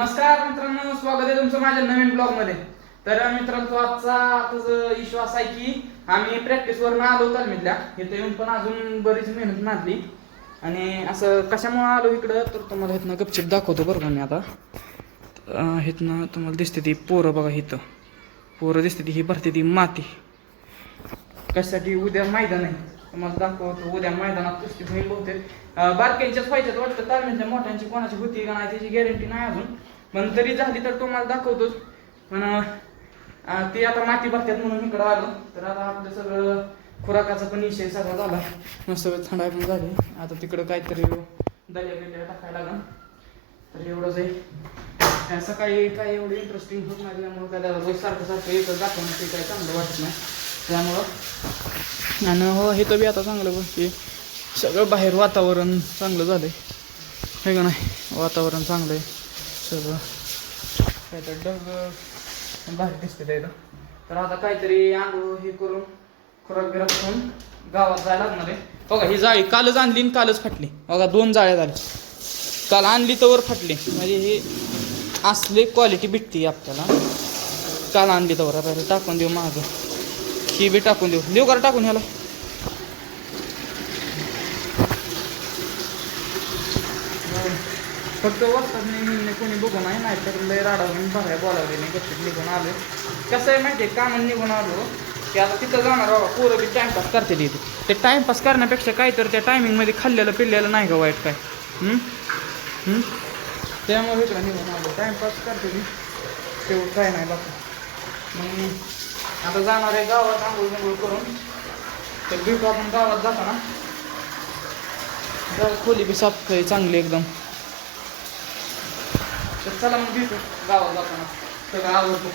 नमस्कार मित्रांनो, स्वागत आहे तुमचं माझ्या नवीन ब्लॉग मध्ये. तर मित्रांनो, आजचा इश्यू असा आहे की आम्ही प्रॅक्टिसवरून आलो तालमीतल्या इथे येऊन पण अजून बरीच मेहनत मारली. आणि असं कशामुळे आलो इकडं तर तुम्हाला इथनं गपचिप दाखवतो बरं का. मी आता इथनं तुम्हाला दिसते ती पोरं बघा. इथं पोरं दिसते ती, ही भरते ती माती कशासाठी. उद्या मैदान आहे, तुम्हाला दाखवतो. उद्या मैदानात कुस्ती होईल बहुतेक. बारक्यांच्याच व्हायच्यात वाटतं, तालमीतल्या मोठ्यांची कोणाची होती का नाही त्याची गॅरंटी नाही अजून, पण तरी झाली तर तुम्हाला दाखवतोच. पण ती आता माती भरतात म्हणून इकडं आलो. तर आता आपलं सगळं खुराकाचा पण विषय सगळा झाला, मस्त थंडाई पण झाली. आता तिकडं काहीतरी दल्या बिल्या टाकायला लागेल. तर एवढंच आहे. सकाळी काय एवढं इंटरेस्टिंग होत नाही, त्यामुळं काय रोज सारखं सारखं एकच दाखवणं ते काय चांगलं वाटत नाही त्यामुळं. आणि हो, हे तर बी आता चांगलं बघ की सगळं बाहेर वातावरण चांगलं झालं आहे का नाही. वातावरण चांगलं आहे सगळं, काय तर ढग बाहेर दिसते त्याचं. तर आता काहीतरी आंघोळ हे करून खुराक बिराक खाऊन गावात जायला लागणार आहे. बघा ही जाळी कालच आणली आणि कालच फाटली बघा. 2 जाळ्या झाल्या, काल आणली तर फाटली. म्हणजे हे असले क्वालिटी भेटते आपल्याला. काल आणली तर आता टाकून देऊ मागं, ही बी टाकून देऊ करा टाकून ह्याला. फक्त वस्तात नाही कोणी बघू नाही तर लय राडावून बघाय बोलावले नाही. गप्पीत निघून आलो. कसं आहे माहिती आहे, कामाला निघून आलो की आता तिथं जाणार बाबा. पोरं बी टाइमपास करते तिथे. ते टाइमपास करण्यापेक्षा काय तर त्या टायमिंगमध्ये खाल्लेलं पिल्लेलं नाही का वाईट काय. त्यामुळे इकडं निघून आलो. टाइमपास करते ती तेवढं काय नाही बाकी. मग आता जाणार आहे गावात आंघोळ बिंघोळ करून. तर भेटू आपण गावात जाताना. खोली बी साफ चांगली एकदम. तर चला मग भेटू गावात जाताना. सगळं आवडतो,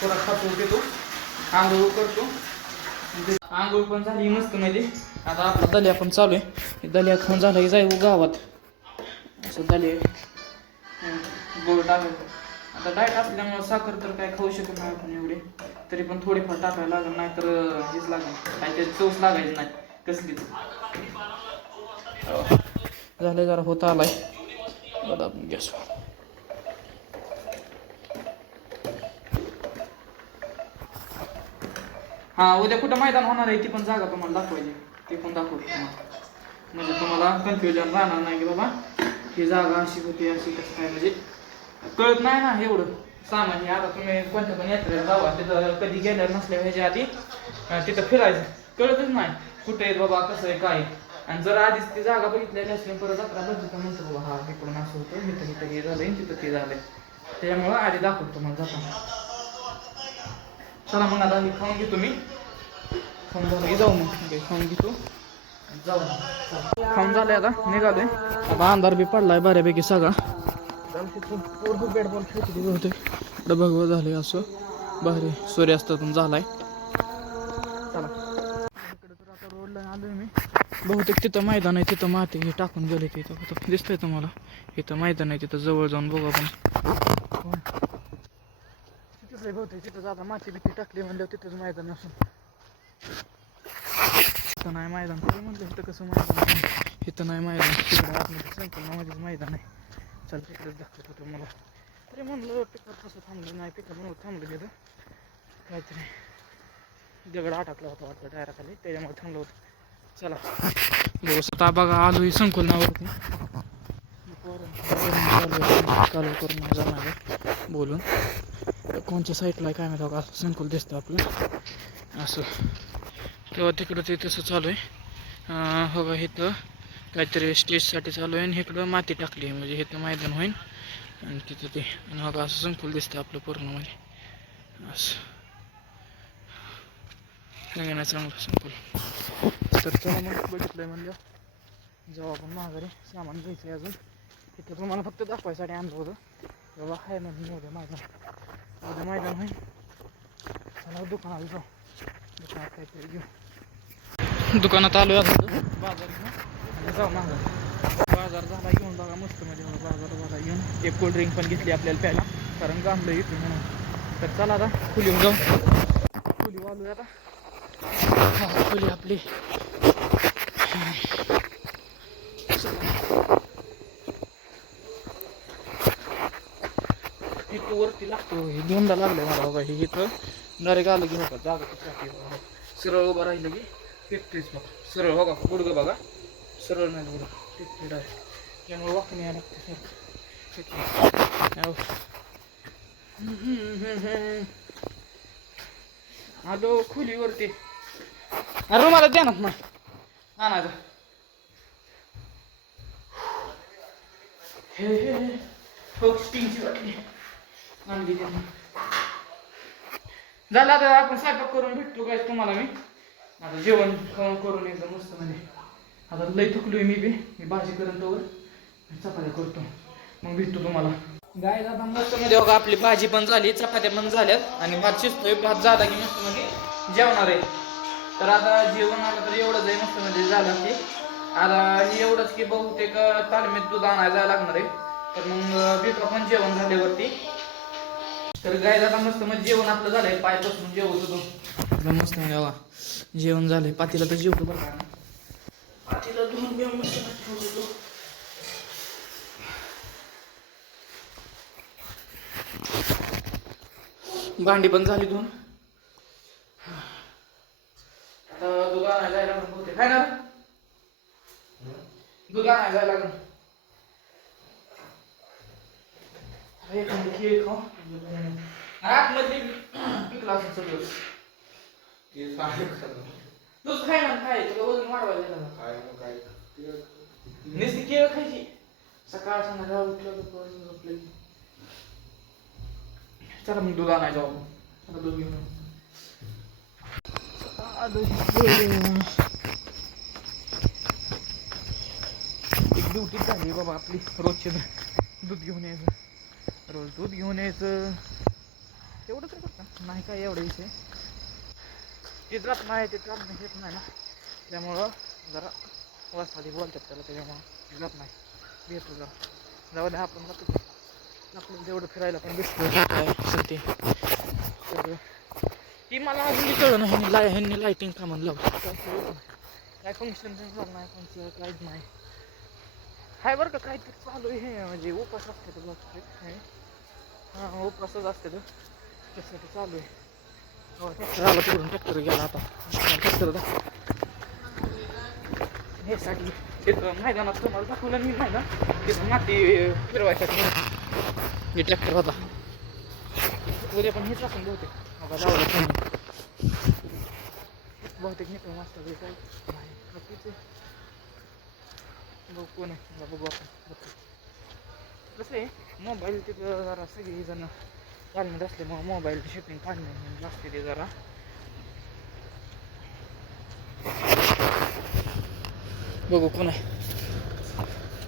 खुराक खातो, देतो, आंघोळ करतो. आंघोळ पण झाली मस्त मध्ये. आता आपला दलिया पण चालू आहे. दलिया खाऊन झाला की जाऊ गावात. असं दलिया गोड टाकायचं. आता डाएट असल्यामुळे साखर तर काय खाऊ शकत नाही आपण एवढे, तरी पण थोडीफार टाकायला लागेल, नाही तर हेच लागेल काय ते चवच लागायची नाही कसलीच. झालं जरा होत आलाय बघा आपण गॅस. हा, उद्या कुठं मैदान होणार आहे ती पण जागा तुम्हाला दाखवायची, ती पण दाखवतो तुम्हाला. म्हणजे तुम्हाला कन्फ्युजन राहणार नाही की बाबा ही जागा अशी होती अशी कसं काय, म्हणजे कळत नाही ना एवढं सामान्य. आता तुम्ही कोणत्या पण यात्रेला जावा, तिथं कधी गेलेलं नसल्या ह्याच्या आधी तिथं फिरायचं कळतच नाही कुठे आहेत बाबा, कसं आहे काय. आणि जर आधीच ती जागा बघितलेली असली परत जत्रा बघितलं म्हणतो बाबा हा इकडून असं होतं, इथं हे झालंय तिथं ते झालंय. त्यामुळं आधी दाखवतो तुम्हाला जाताना. चला मग आता हे खाऊन घेतो मी. खाऊन झालं की जाऊ मग. खाऊन घेतो जाऊ. खाऊन झालंय आता निघालोय. आता अंधार बी पडलाय बऱ्यापैकी सगळा. बॅटबॉल खेळते होते डबा झाले असं भारी सूर्यास्तातून झालाय. चला इकडे तर आता रोडला आलोय मी. बहुतेक तिथं मैदान आहे, तिथं माती हे टाकून गेले. तिथं दिसतंय तुम्हाला, इथं मैदान आहे. तिथं जवळ जाऊन बघू आपण. तिथंच आहे बहुतेक. तिथं आता माती बिती टाकली म्हणल्यावर तिथंच मैदान असून इथं नाही मैदान. तरी म्हणलं इथं कसं मैदान, इथं नाही मैदान. तिकडे आतमध्ये संकुलनामध्येच मैदान आहे. चल तिकडेच दाखवत होतो मला. तरी म्हणलं पिकअप कसं थांबलं नाही, पिकअप म्हणून थांबलं तिथं. काहीतरी दगड अटकला होता वाटतं टायराखाली, त्याच्यामुळे थांबलं होतं. चला आता बघा आलो ही संकुलनावरती. चालू करून जाणार बोलून. कोणच्या साईडला आहे काय माहिती बघा. असं संकुल दिसतं आपलं असं. तेव्हा तिकडं ते तसं चालू आहे. हो का, इथं काहीतरी स्टेजसाठी चालू आहे. आणि इकडं माती टाकली आहे, म्हणजे इथं मैदान होईल आणि तिथं ते. आणि हो का असं संकुल दिसतं आपलं पूर्णमध्ये असं. नाही चांगलं संकुल. तर चला मग बघितलं आहे म्हणजे जाऊ आपण माघारी. सामान घ्यायचं आहे अजून. इथं तुम्हाला फक्त दाखवायसाठी आणलं होतं बाबा आहे म्हणून. उद्या मैदान होईल. चला दुकानात जाऊ, दुकानात काहीतरी घेऊ. दुकानात आलो आता बाजार घेऊन जाऊ मागं. बाजार झाला घेऊन बघा मस्त मध्ये. बाजार झाला घेऊन एक कोल्ड्रिंक पण घेतली आपल्याला प्यायला, कारण गांबलं येते म्हणून. तर चला आता खुली जाऊ. खुली आलो आता. खुली आपली इतकं वरती लागतो, हे दोनदा लागलंय मला बघा. हे इथं डायरेक्ट आलं की बघा जागा किती राहते. सरळ उभं राहिलं की पेटतेच बघा. सरळ बघा गुडगं बघा, सरळ नाही बघा पेटते डायरेक्ट. त्यामुळे वाकणे यायला लागते आलो खोलीवरती. अरे मला ध्यानात नाही आणायचं. हे स्टिंगची वाटली आणली त्यांनी. झालं आता आपण स्वयंपाक करून भेटतो काय तुम्हाला मी. आता जेवण करून एकदम मस्त म्हणजे आता लई थकलोय मी भाजी करून तोवर चपात्या करतो मग भेटतो तुम्हाला. गाय आता मस्त मध्ये बघा आपली भाजी पण झाली, चपात्या पण झाल्यात आणि भात शिजतोय. भात झाला की मस्त मध्ये जेवणार आहे. तर आता जेवण आलं तर एवढंच आहे मस्त मध्ये झालं की आता एवढंच की बहुतेक तालमीत दूध आणायला जायला लागणार आहे. तर मग भेटू आपण जेवण झाल्यावरती. तर गाय आता मस्त म्हणजे जेवण आपलं झालंय, पाय बसून जेवत होतो मस्त मध्ये बघा जेवण झालंय. पातीला तर जेवतो बरं का, पातीला धुवून घेऊन मस्त ठेवतो. भांडी पण झाली धुवून. दूध आणायला जायला बहुतेक काय ना दूध आणायला जायला लागलं. आतमध्ये पिकला असं सगळं तूच खाय ना, काय तुला वजन वाढवायला नुसती केळ खायची सकाळ संध्याकाळ उठलं. चला मग दूध आणायचं आपण. दूध घेऊन एक ड्युटी झाली बाबा आपली. रोजचे दूध घेऊन यायचं, रोज दूध घेऊन यायचं. एवढं तर करता नाही काय एवढं विषय. ते जात नाही ते कारण घेत नाही ना, त्यामुळं जरा वासाली बोलतात त्याला, त्याच्यामुळं जात नाही. भेटतो जरा जाऊ द्या आपण जातो आपल्याला तेवढं फिरायला पण भेटतो काय ते सगळं. ती मला अजून कळलं नाही ह्यांनी लाईटिंग का म्हणलं काय फंक्शन झालं नाही कोणचं काहीच नाही. हाय बरं का काहीतरी चालू आहे हे म्हणजे उपास असते तर बघ. हां उपासच असते तर त्यासाठी चालू आहे. ट्रॅक्टर आला तिकडून ट्रॅक्टर गेला आता ट्रॅक्टर हे साठी तिथं मैदानात तुम्हाला दाखवलं मी नाही ना, तिथं माती फिरवायसाठी हे ट्रॅक्टर होता. उद्या पण हेच असेल बहुतेक बघा लावलं बहुतेक निकल मास्टर काय नाही बाकीचे बघ कोण आहे बघू आपण. कसं आहे मोबाईल तिथं जरा सगळी जण चालण्यात असल्यामुळं मोबाईल शूटिंग काढणे लागते ते जरा. बघू कोण आहे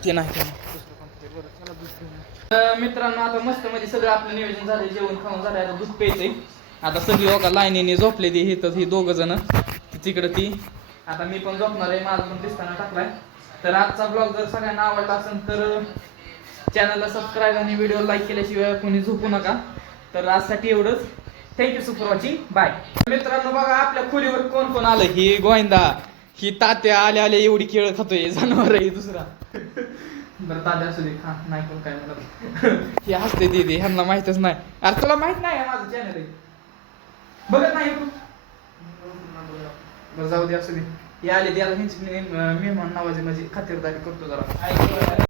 ते नाही दुसरं कोणतरी. बरं चला दुसरं. मित्रांनो आता मस्त मध्ये सगळं आपलं नियोजन झालंय, जेवण खाऊन झालंय. आता दूध प्यायचंय. आता सगळी बघा लाईनीने झोपले ती ही दोघं जण तिकडं ती. आता मी पण झोपणार आहे, माझा पण दिसताना टाकलाय. तर आजचा ब्लॉग जर सगळ्यांना आवडला असेल तर चॅनलला सबस्क्राईब आणि व्हिडिओ लाईक केल्याशिवाय कोणी झोपू नका. तर आजसाठी एवढंच. Thank you so for watching. Bye. मित्रांनो बघा आपल्या खोलीवर कोण कोण आलं. ही गोविंदा, ही तात्या आल्या एवढी केळ खातोय जनावर आहे दुसरा. बरं तात्या असू दे हा नाही कोण काय म्हणत. ही हसते दीदी ह्यांना माहितच नाही. अरे तुला माहित नाही माझं चॅनल आहे बघत नाही जाऊ दे असू दे. हे आले त्याला मेहमान नावाचे म्हणजे खातिरदारी करतो जरा.